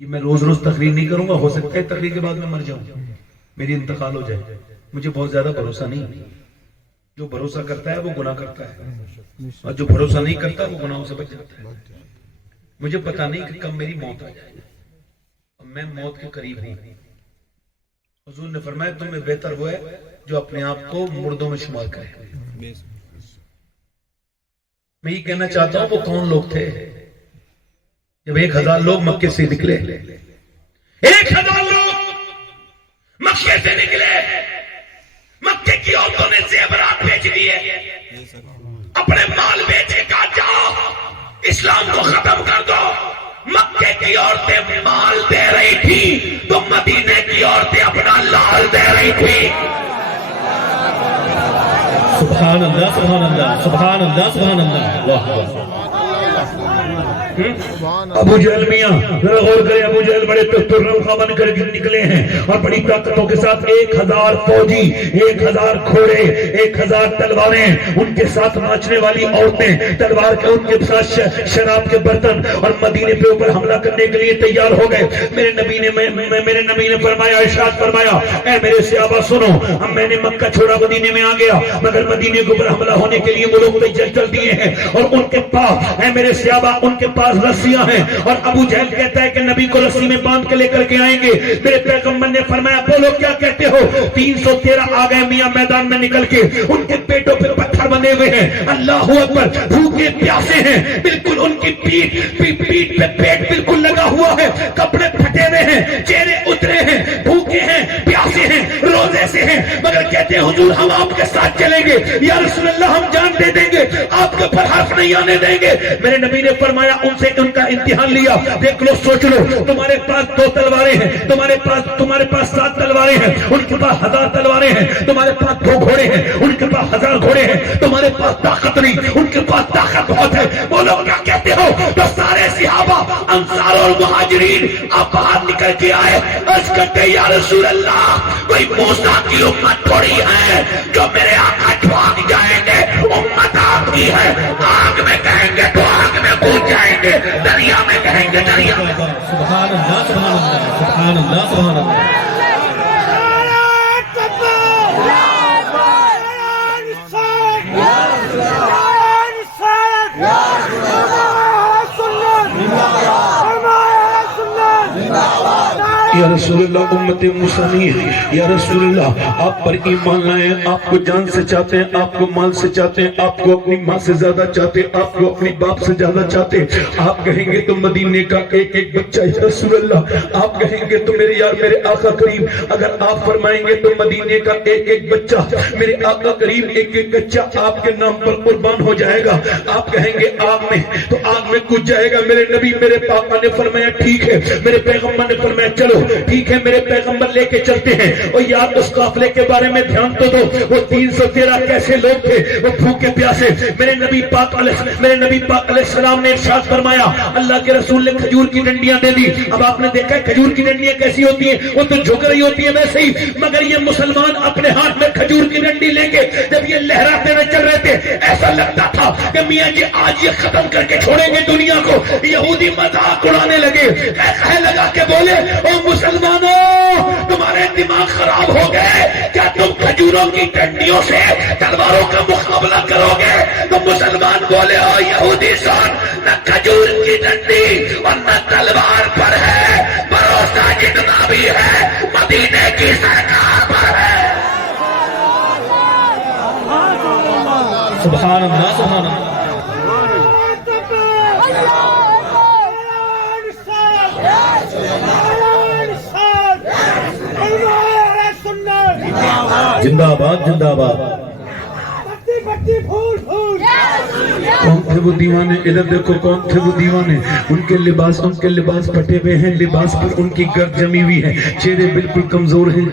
یہ میں روز روز تقریر نہیں کروں گا، ہو سکتا ہے تقریر کے بعد میں مر جاؤں، میری انتقال ہو جائے، مجھے بہت زیادہ بھروسہ نہیں۔ جو بھروسہ کرتا ہے وہ گناہ کرتا ہے، اور جو بھروسہ نہیں کرتا وہ گناہوں سے بچ جاتا ہے۔ مجھے پتا نہیں کہ کب میری موت آ جائے، اور میں موت کے قریب ہوں۔ حضور نے فرمایا تمہیں بہتر وہ ہے جو اپنے آپ کو مردوں میں شمار کرے۔ میں یہ کہنا چاہتا ہوں وہ کون لوگ تھے جب 1000 لوگ مکے سے نکلے، 1000 لوگ مکے سے نکلے، مکے کی عورتوں نے زیورات بیچ دیے، اپنے مال بیچے، کہا جاؤ اسلام کو ختم کر دو۔ مکے کی عورتیں مال دے رہی تھی تو مدینے کی عورتیں اپنا لال دے رہی تھی۔ سبحان اللہ سبحان اللہ سبحان اللہ سبحان اللہ، واہ واہ۔ ابو جہل میاں ذرا غور کریں، ابو جہل بڑے ترنم بن کر نکلے ہیں اور بڑی طاقتوں کے ساتھ 1000 فوجی، 1000 گھوڑے، 1000 تلواریں، ان کے ساتھ ناچنے والی عورتیں، تلوار کے ان کے ساتھ شراب کے برتن، اور مدینے پہ اوپر حملہ کرنے کے لیے تیار ہو گئے۔ میرے نبی نے فرمایا، ارشاد فرمایا، اے میرے صحابہ سنو، اب میں نے مکہ چھوڑا مدینے میں آ گیا، مگر مدینے کے اوپر حملہ ہونے کے لیے وہ لوگ تیار چل دیے ہیں، اور ان کے پاس، اے میرے صحابہ، ان کے پاس رسیاں ہیں، اور ابو جہل کہتا ہے کہ نبی کو رسی میں باندھ کے لے کر کے آئیں گے۔ میرے پیغمبر نے فرمایا بولو کیا کہتے ہو؟ 313 آ گئے میاں میدان میں نکل کے، ان کے پیٹوں پہ پتھر بندھے ہوئے ہیں، اللہ اکبر، بھوکے پیاسے ہیں، بالکل ان کی پیٹ پہ پیٹ بالکل لگا ہوا ہے، کپڑے پھٹے ہوئے ہیں، چہرے اترے ہیں، بھوکے ہیں، پیاسے ہیں، روزے سے ہیں، مگر کہتے ہیں حضور ہم آپ کے ساتھ چلیں گے، یا رسول اللہ ہم جان دے دیں گے، آپ کے پر حرف نہیں آنے دیں گے۔ میرے نبی نے فرمایا ان سے ان کا امتحان لیا، دیکھ لو سوچ لو، تمہارے پاس 2 تلواریں ہیں، تمہارے پاس 7 تلواریں ہیں، ان کے پاس 1000 تلواریں ہیں، تمہارے پاس 2 گھوڑے ہیں، ان کے پاس 1000 گھوڑے ہیں، تمہارے پاس طاقت نہیں، ان کے پاس طاقت بہت ہے، بولو کیا کہتے ہو؟ تو سارے صحابہ انصار اور مہاجرین آپ باہر نکل کے آئے، عرض کرتے یا رسول اللہ کوئی موسیٰ کی امت تھوڑی ہے جو میرے آقا بھاگ جائیں گے، امت آپ کی ہے، آگ میں کہیں گے تو آگ میں کود جائیں گے، دریا میں کہیں گے دریا میں۔ سبحان اللہ سبحان اللہ سبحان اللہ سبحان اللہ۔ یا رسول اللہ امت مسلمین، یا رسول اللہ آپ پر ایمان لائیں، آپ کو جان سے چاہتے ہیں، آپ کو مال سے چاہتے ہیں، آپ کو اپنی ماں سے زیادہ چاہتے ہیں، آپ کو اپنی باپ سے زیادہ چاہتے ہیں۔ آپ کہیں گے تو مدینے کا ایک ایک بچہ، یا رسول اللہ آپ کہیں گے تو میرے یار میرے آقا کریم، اگر آپ فرمائیں گے تو مدینے کا ایک ایک بچہ میرے آقا کریم ایک ایک بچہ آپ کے نام پر قربان ہو جائے گا۔ آپ کہیں گے آگ میں تو آگ میں کود جائے گا۔ میرے نبی میرے پاپا نے فرمایا ٹھیک ہے، میرے پیغمبر نے فرمایا چلو ٹھیک ہے، میرے پیغمبر لے کے چلتے ہیں۔ اور یاد اس قافلے کے بارے میں دھیان تو دو، وہ 313 کیسے لوگ تھے، وہ بھوکے پیاسے۔ میرے نبی پاک علیہ السلام نے ارشاد فرمایا، اللہ کے رسول نے کھجور کی ڈنڈیاں دے دی۔ اب آپ نے دیکھا ہے کھجور کی ڈنڈیاں کیسی ہوتی ہیں، وہ تو جھک رہی ہوتی ہیں ویسے ہی، مگر یہ مسلمان اپنے ہاتھ میں کھجور کی ڈنڈی لے کے جب یہ لہراتے ہوئے چل رہے تھے، ایسا لگتا تھا کہ میاں جی آج یہ ختم کر کے چھوڑیں گے دنیا کو۔ یہودی مذاق اڑانے لگے، کہنے لگا کہ بولے او مسلمانوں تمہارے دماغ خراب ہو گئے کیا؟ تم کھجوروں کی ڈنڈیوں سے تلواروں کا مقابلہ کرو گے؟ تو مسلمان بولے او یہودی سن، نہ کھجور کی ڈنڈی اور نہ تلوار پر ہے، بھروسہ جتنا بھی ہے مدینے کی سرکار پر ہے۔ سبحان اللہ سبحان اللہ۔ زندہ آباد زندہ آباد۔ کون تھے وہ دیوانے؟ ادھر دیکھو کون تھے وہ دیوانے؟ ان کے لباس پھٹے ہوئے ہیں، لباس پر ان کی گرد جمی ہوئی ہے، چہرے بالکل کمزور ہیں۔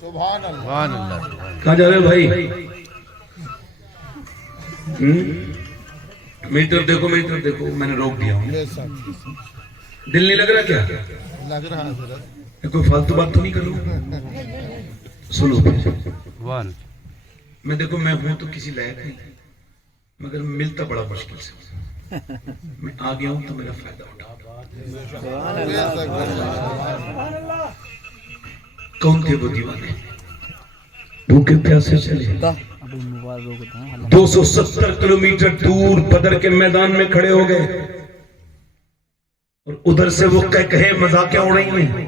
سبحان اللہ۔ کہاں جا رہے ہو بھائی؟ میری طرف دیکھو، میری طرف دیکھو، میں نے روک دیا ہوں۔ دل نہیں لگ رہا کیا؟ لگ رہا ہے حضرت۔ کوئی فالتو بات تو نہیں کر رہا؟ سنو میں دیکھو میں ہوں تو کسی لائق نہیں، مگر ملتا بڑا مشکل سے۔ میں آ گیا ہوں تو میرا فائدہ اٹھا. کون تھے وہ دیوانے؟ بھوکے پیاسے چلے 270 کلومیٹر دور بدر کے میدان میں کھڑے ہو گئے اور ادھر سے وہ کہے مذاقیں اڑ رہی ہیں.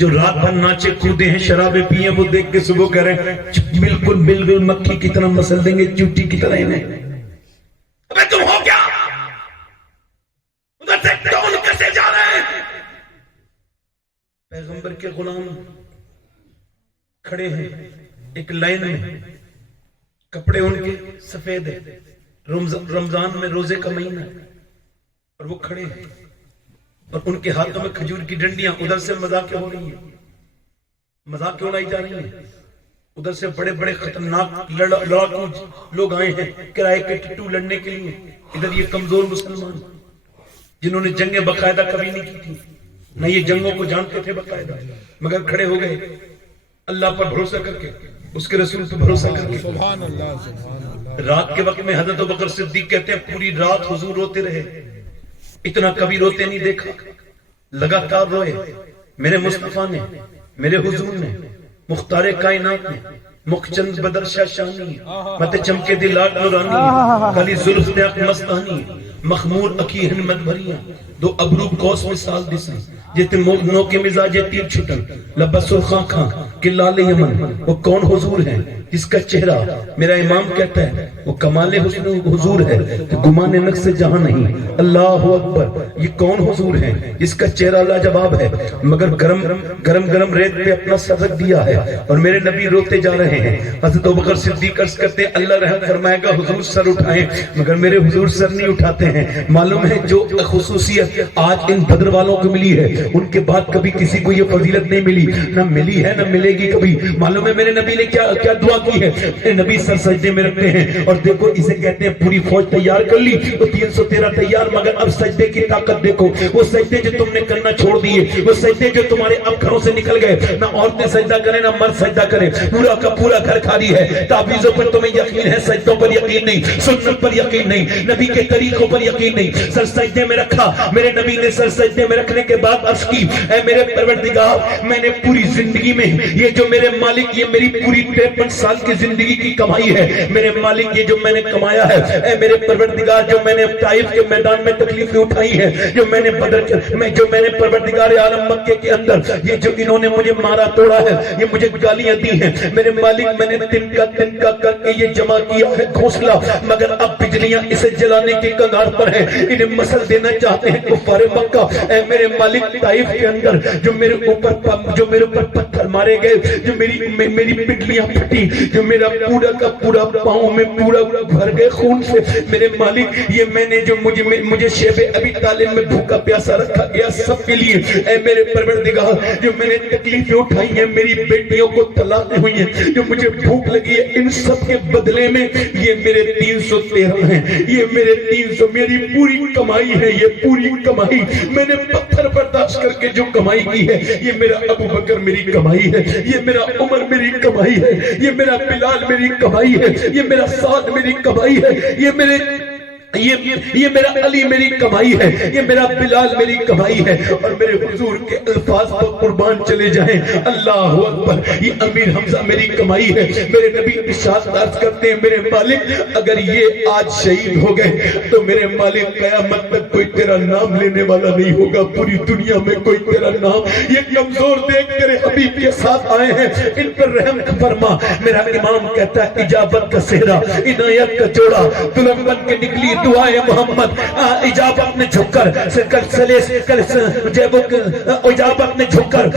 جو رات بھر ناچے کودے ہیں شرابیں پیے وہ دیکھ کے صبح کہہ رہے ہیں بالکل بالکل مکھی کی طرح مسل دیں گے چوٹی کی طرح انہیں. ابے تم ہو کیا؟ ادھر سے ڈون کیسے جا رہے ہیں؟ پیغمبر کے غلام کھڑے ہیں ایک لائن میں, کپڑے ان کے سفید ہیں, رمضان میں روزے کا مہینہ ہے اور وہ کھڑے ہیں اور ان کے ہاتھوں میں کھجور کی ڈنڈیاں. ادھر سے مذاقیں ہو رہی ہیں, مذاقیں اڑائی جا رہی ہیں. ادھر سے بڑے بڑے خطرناک لڑاکو لوگ آئے ہیں کرائے کے ٹٹو لڑنے کے لیے. ادھر یہ کمزور مسلمان جنہوں نے جنگیں باقاعدہ کبھی نہیں کی تھی, نہ یہ جنگوں کو جانتے تھے باقاعدہ, مگر کھڑے ہو گئے اللہ پر بھروسہ کر کے, اس کے رسول پر بھروسہ کر کے. رات کے وقت میں حضرت ابوبکر صدیق کہتے ہیں پوری رات حضور روتے رہے, اتنا کبھی روتے نہیں دیکھا, لگاتار روئے. میرے مصطفیٰ نے, میرے حضور نے, مختار کائنات نے, مخچند بدر شاہ شانی, مت چمکے دی لاٹ نورانی, کلی زلف نیاک مستانی, مخمور اکی ہنمت بھریاں, دو ابرو کوس مثال دیسیں جیتے نو کے مزاجے تیر چھٹن, لبا سرخاں کھاں کہ لال یمن. وہ کون حضور ہے جس کا چہرہ میرا امام کہتا ہے وہ کمال حضور ہے گمان نقص جہاں نہیں. اللہ اکبر. یہ کون حضور ہے جس کا چہرہ لاجواب ہے مگر گرم گرم گرم ریت پہ اپنا سر رکھ دیا ہے اور میرے نبی روتے جا رہے ہیں. حضرت ابوبکر صدیق عرض کرتے اللہ رحم فرمائے گا حضور سر اٹھائیں, مگر میرے حضور سر نہیں اٹھاتے ہیں. معلوم ہے جو خصوصیت آج ان بدر والوں کو ملی ہے ان کے بعد کبھی کسی کو یہ فضیلت نہیں ملی, نہ ملی ہے نہ ملے گی کبھی. معلوم ہے میرے نبی نے کیا دعا کی ہے؟ میرے نبی سر سجدے میں رکھتے ہیں اور دیکھو اسے کہتے ہیں پوری فوج تیار کر لی تو 313 تیار, مگر اب سجدے کی طاقت دیکھو. وہ سجدے جو تم نے کرنا چھوڑ دیے, وہ سجدے جو تمہارے اب گھروں سے نکل گئے, نہ عورتیں سجدہ کریں نہ مرد سجدہ کریں, پورا کا پورا گھر خالی ہے. تعویذوں پر تمہیں یقین ہے, سجدوں پر یقین نہیں, سنت پر یقین نہیں, نبی کے طریقوں پر یقین نہیں. سر سجدے میں رکھا, میرے نبی نے سر سجدے میں رکھنے کے بعد عرض کی اے میرے پروردگار میں نے پوری زندگی میں یہ جو میرے مالک یہ میری پوری 53 سال کی زندگی کی کمائی ہے میرے مالک یہ جو میں نے کمایا ہے اے میرے پروردگار جو میں نے طائف کے میدان میں تکلیفیں اٹھائی ہیں جو میں نے بدر جو میں نے پروردگار عالم مکے کے اندر یہ جو انہوں نے مجھے مارا توڑا ہے یہ مجھے گالیاں دی ہیں میرے مالک میں نے تنکا کر کے یہ جمع کیا ہے گھونسلا مگر اب بجلیاں اسے جلانے کے کگار پر ہیں انہیں مسل دینا چاہتے ہیں کفار مکہ اے میرے مالک طائف کے اندر جو میرے اوپر پتھر مارے گئے جو میری پٹلیاں پھٹی جو میرا پورا کا پورا پاؤں میں پورا بھر گئے خون سے میرے مالک یہ میں نے جو مجھے شیب ابی طالب میں بھوکا پیاسا رکھا گیا سب کے لیے اے میرے پروردگار جو میں نے تکلیفیں اٹھائی ہیں میری بیٹیوں کو طلاقیں ہوئی ہیں جو مجھے بھوک لگی ہے ان سب کے بدلے میں یہ میرے 313 ہیں یہ میرے 300 میری پوری کمائی ہے یہ پوری کمائی میں نے پتھر برداشت کر کے جو کمائی کی ہے یہ میرا ابو بکر میری کمائی ہے یہ میرا عمر میری کمائی ہے یہ میرا بلال میری کمائی ہے یہ میرا سعد میری کمائی ہے یہ میرا علی میری کمائی ہے یہ میرا بلال میری کمائی ہے اور میرے حضور کے الفاظ پر قربان چلے جائیں اللہ اکبر یہ امیر حمزہ میری کمائی ہے میرے نبی ارشاد عرض کرتے ہیں میرے مالک اگر یہ آج شہید ہو گئے تو میرے مالک قیامت تک کوئی تیرا نام لینے والا نہیں ہوگا پوری دنیا میں کوئی تیرا نام یہ کمزور دیکھ تیرے حبیب کے ساتھ آئے ہیں ان پر رحم فرما میرا امام کہتا ہے اجابت کا صحرا عنایت کا جوڑا دلہن بن کے نکلی دعائے محمد اجابت نے جھک کر اجابت نے جھک کر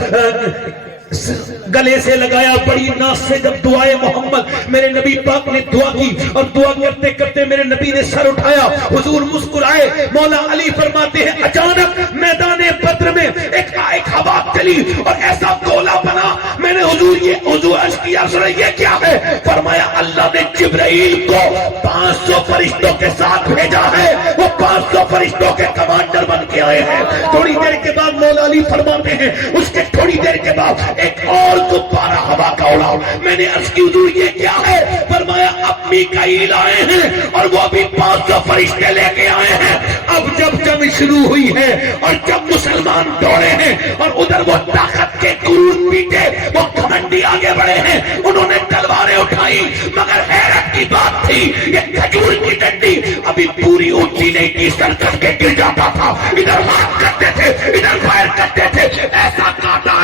گلے سے لگایا بڑی ناز سے جب دعائے محمد میرے نبی پاک نے دعا کی اور دعا کرتے کرتے میرے نبی نے سر اٹھایا حضور مسکرائے مولا علی فرماتے ہیں اچانک میدان بدر میں ایک ہوا چلی اور ایسا گولا بنا میں نے حضور عرض کیا یہ کیا ہے فرمایا اللہ نے جبرائیل کو 500 فرشتوں کے ساتھ بھیجا ہے وہ 500 فرشتوں کے کمانڈر بن کے کے آئے ہیں. تھوڑی دیر کے بعد مولا علی فرماتے ہیں اس کے تھوڑی دیر کے بعد ایک اور غبارہ ہوا کا اڑا. میں نے عرض کی حضور یہ کیا ہے؟ فرمایا اب میکائیل آئے ہیں اور وہ بھی 500 فرشتے لے کے آئے ہیں. اب جب جنگ شروع ہوئی ہے اور جب مسلمان دوڑے ہیں اور ادھر وہ طاقت کے کرود پیٹے وہ گھمنڈی آگے بڑھے ہیں, انہوں نے تلواریں اٹھائی, مگر حیرت کی بات تھی یہ کھجور کی ڈنڈی ابھی پوری اونچی نہیں تھی, سر کر کے گر جاتا تھا. ادھر ہاتھ کرتے تھے ادھر فائر کرتے تھے, ایسا کاٹا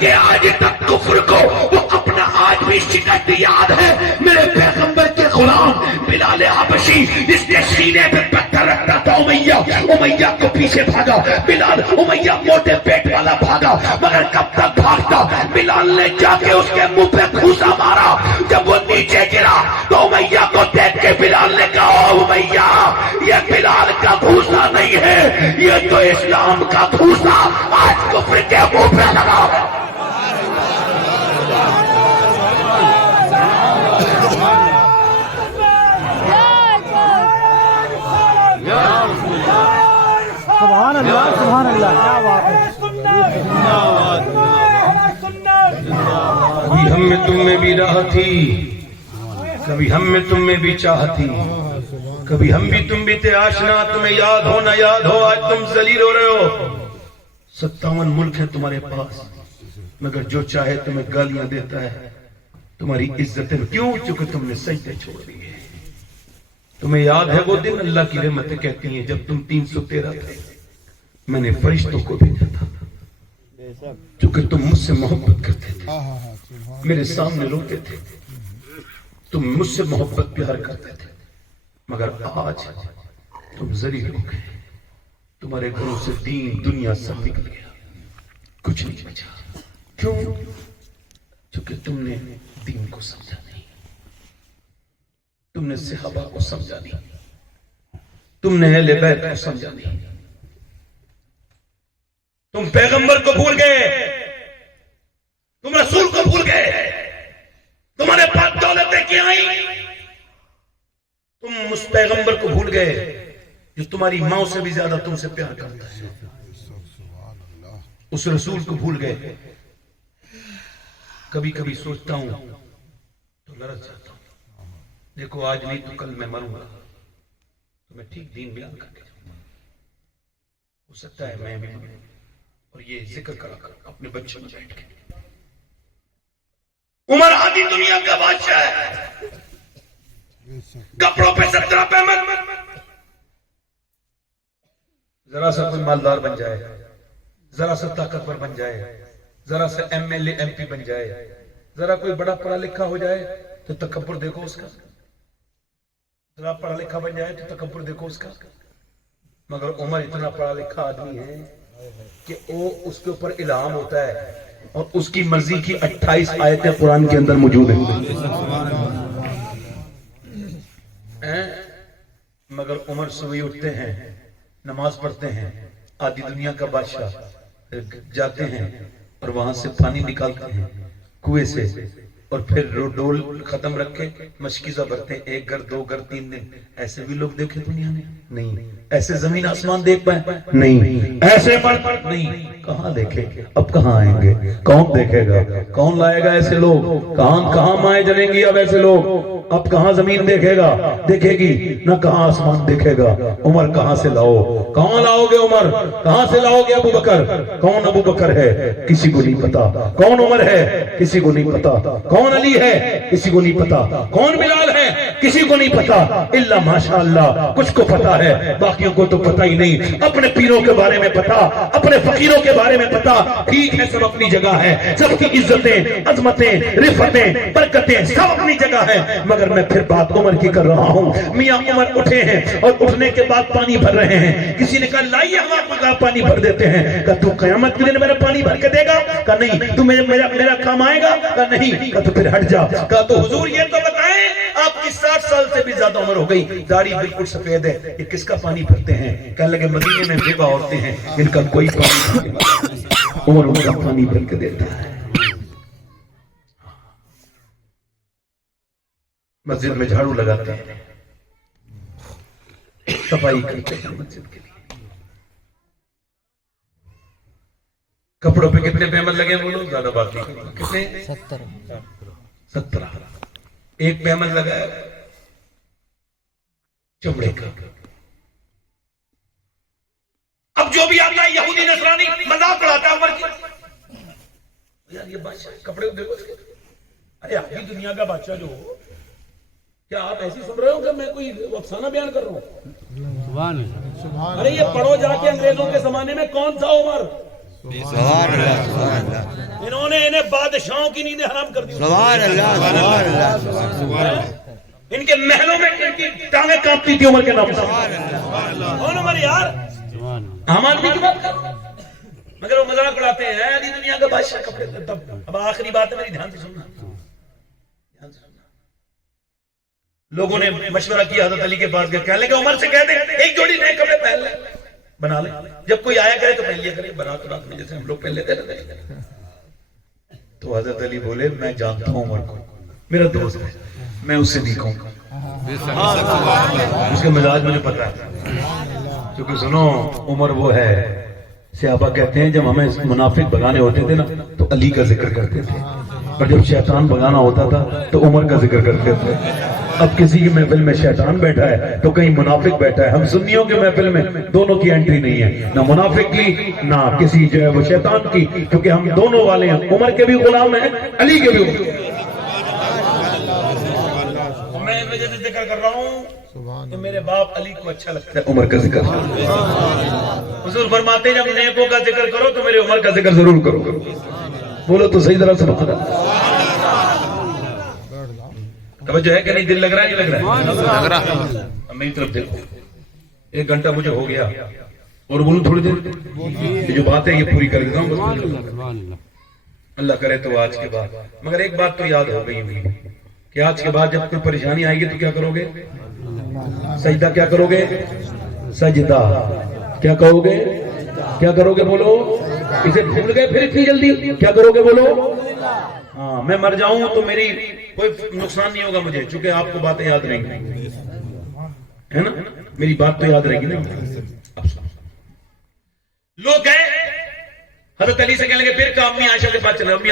کہ آج تک کفر کو وہ اپنا آج بھی شکست یاد ہے. میرے پیغمبر کے غلام بلال حبشی جس نے سینے پہ پتھر رکھتا تھا, امیہ کو پیچھے بھاگا بلال. امیہ موٹے پیٹ والا بھاگا, مگر کب تک بھاگتا؟ بلال نے جا کے اس کے منہ پہ گھوسا مارا. جب وہ نیچے گرا تو امیہ کو دیکھ کے بلال نے کہا امیہ یہ بلال کا گھوسا نہیں ہے, یہ تو اسلام کا گھوسا آج کفر کے منہ پہ لگا ہے. سبحان اللہ سبحان اللہ, کیا بات ہے. کبھی ہم میں تم میں بھی راہ تھی, کبھی ہم میں تم میں بھی چاہ تھی, کبھی ہم بھی تم بھی تھے آشنا. تمہیں یاد ہو نہ یاد ہو آج تم ذلیل ہو رہے ہو. 57 ملک ہیں تمہارے پاس, مگر جو چاہے تمہیں گالیاں دیتا ہے. تمہاری عزتیں کیوں؟ چونکہ تم نے سجدے چھوڑ دیے. تمہیں یاد ہے وہ دن اللہ کی رحمتیں کہتی ہیں جب تم 313 تھے, میں نے فرشتوں کو بھیجا تھا. چونکہ تم مجھ سے محبت کرتے تھے, میرے سامنے روتے تھے, تم مجھ سے محبت پیار کرتے تھے, مگر آج تم ذلیل ہو گئے. تمہارے گھروں سے دین دنیا سب نکل گیا, کچھ نہیں بچا. کیوں؟ چونکہ تم نے دین کو سمجھا نہیں, تم نے صحابہ کو سمجھا نہیں, تم نے اہل بیت کو سمجھا نہیں. تم پیغمبر کو بھول گئے, تم رسول کو بھول گئے. تمہارے پاس دولتیں کیا آئیں؟ تم اس پیغمبر کو بھول گئے جو تمہاری ماں سے بھی زیادہ تم سے پیار کرتا ہے. اس رسول کو بھول گئے. کبھی کبھی سوچتا ہوں تو لرز جاتا ہوں, دیکھو آج نہیں تو کل میں مروں گا, تو میں ٹھیک دین بیان کر کے جاؤں گا. ہو سکتا ہے میں بھی اور یہ ذکر کرا کر اپنے بچوں میں بیٹھ کے. عمر آدھی دنیا کا بادشاہ ہے, کپڑوں پہ 17 پیمن. ذرا سا کوئی مالدار بن جائے, ذرا سا طاقتور بن جائے, ذرا سا M L A M P بن جائے, ذرا کوئی بڑا پڑھا لکھا ہو جائے تو تکبر دیکھو اس کا. ذرا پڑھا لکھا بن جائے تو تکبر دیکھو اس کا. مگر عمر اتنا پڑھا لکھا آدمی ہے کہ وہ اس کے اوپر الہام ہوتا ہے اور اس کی مرضی کی 28 آیتیں قرآن کے اندر موجود ہیں. مگر عمر صبح اٹھتے ہیں, نماز پڑھتے ہیں, آدھی دنیا کا بادشاہ, جاتے ہیں اور وہاں سے پانی نکالتے ہیں کنویں سے, اور پھر ڈول ختم رکھ کے مشکیزہ بھرتے ہیں. 1 گھر 2 گھر 3 دن. ایسے بھی لوگ دیکھے دنیا نے نہیں. ایسے زمین آسمان دیکھ پائے نہیں. ایسے مرد نہیں. کہاں دیکھے؟ اب کہاں آئیں گے؟ کون دیکھے گا؟ کون لائے گا ایسے لوگ؟ کہاں مائیں جلیں گی اب ایسے لوگ؟ اب کہاں زمین دیکھے گی نہ کہاں آسمان دیکھے گا. عمر کہاں سے لاؤ؟ کہاں لاؤ گے عمر؟ کہاں سے لاؤ گے ابو بکر؟ کون ابو بکر ہے؟ کسی کو نہیں پتا. کون عمر ہے؟ کسی کو نہیں پتا. کون علی ہے؟ کسی کو نہیں پتا. کون بلال ہے؟ کسی کو نہیں پتا. الا ماشاء اللہ کچھ کو پتا ہے, باقیوں کو تو پتا ہی نہیں. اپنے پیروں کے بارے میں پتا, اپنے فقیروں کے بارے میں پتا. ٹھیک ہے, سب اپنی جگہ ہے, سب کی عزتیں, عظمتیں, رفتیں, برکتیں سب اپنی جگہ ہے. مگر میں پھر بات عمر کی کر رہا ہوں. میاں عمر اٹھے ہیں اور اٹھنے کے بعد پانی بھر رہے ہیں. کسی نے کہا لائیے ہم آپ کو پانی بھر دیتے ہیں. کہا تو قیامت کے دن میرا پانی بھر کے دے گا؟ کہا نہیں. تو میرا کام آئے گا؟ کہا نہیں. کہا تو پھر ہٹ جا. کہا تو حضور یہ تو بتائیں, آپ کی 60 سال سے بھی زیادہ عمر ہو گئی, داڑھی بالکل سفید ہے, یہ کس کا پانی بھرتے ہیں؟ کہنے لگے مدینے میں بیوہ عورتیں ہیں, ان کا کوئی پانی نہیں. عمر ان کا پانی بھر کے دیتا ہے. مسجد میں جھاڑو لگاتے ہیں, صفائی کرتے ہیں مسجد کے لیے. کپڑوں پہ کتنے پیمن لگے بولو زیادہ بات نہیں کرنا. کتنے؟ 17. ایک پیمن لگا ہے چمڑے کا. اب جو بھی آتا ہے یہودی نصرانی مذاق اڑاتا ہے عمر کی. یار یہ بادشاہ کپڑے کو دیکھو. ارے آپ بھی دنیا کا بادشاہ جو ہو، کیا آپ ایسی سن رہے ہو کہ میں کوئی افسانہ بیان کر رہا ہوں؟ ارے یہ پڑھو جا کے انگریزوں کے زمانے میں کون تھا عمر؟ انہوں نے انہیں بادشاہوں کی نیندیں حرام کر دی. ان کے محلوں میں ان کی ٹانگیں کانپتی تھی عمر کے نام سے. کون عمر یار؟ ہم آدمی کی بات کر، مگر وہ مذاق اڑاتے ہیں علی دنیا کا بادشاہ کپڑے. اب آخری بات ہے میری، دھیان سے سننا. لوگوں نے مشورہ کیا حضرت علی کے پاس گئے، کہنے لگے عمر سے کہہ دیں ایک جوڑی نئے کپڑے پہن لیں، بنا لیں، جب کوئی آیا کرے تو پہن لیا کرے، برات رات میں جیسے ہم لوگ پہن لیتے رہتے. تو حضرت علی بولے میں جانتا ہوں عمر کو، میرا دوست ہے، میں اس سے نہیں کہوں گا. اس کے مزاج مجھے پتا ہے. کیونکہ سنو عمر وہ ہے، صحابہ کہتے ہیں جب ہمیں منافق بگانے ہوتے تھے نا تو علی کا ذکر کرتے تھے، اور جب شیطان بگانا ہوتا تھا تو عمر کا ذکر کرتے تھے. اب کسی کی محفل میں شیطان بیٹھا ہے تو کہیں منافق بیٹھا ہے. ہم سنیوں کے محفل میں دونوں کی انٹری نہیں ہے، نہ منافق کی نہ کسی جو ہے وہ شیطان کی، کیونکہ ہم دونوں والے ہیں. عمر کے بھی غلام ہیں، علی کے بھی غلام. میں اس وجہ سے ذکر کر رہا ہوں کہ میرے باپ علی کو اچھا لگتا ہے عمر کا ذکر. حضور فرماتے ہیں جب نیکوں کا ذکر کرو تو میرے عمر کا ذکر ضرور کرو. بولو تو صحیح طرح سے بتا رہا. توجہ ہے کہ نہیں؟ دل لگ رہا ہے نہیں لگ رہا ہے؟ اب میری طرف دیکھو. 1 گھنٹہ مجھے ہو گیا اور بولوں تھوڑی دیر یہ جو بات ہے یہ پوری کر دیتا ہوں اللہ کرے تو آج کے بعد. مگر ایک بات تو یاد ہو گئی ہوئی کہ آج کے بعد جب کوئی پریشانی آئے گی تو کیا کرو گے؟ سجدہ. کیا کرو گے؟ سجدہ. کیا کہو گے؟ کیا کرو گے؟ بولو. اسے بھول گئے پھر اتنی جلدی؟ کیا کرو گے؟ بولو. ہاں میں مر جاؤں تو میری کوئی نقصان نہیں ہوگا مجھے، چونکہ آپ کو باتیں یاد رہیں گی، ہے نا؟ میری بات تو یاد رہے گی نا. لوگ گئے حضرت علی سے کہنے لگے پھر کا امی عائشہ کے پاس چلے. امی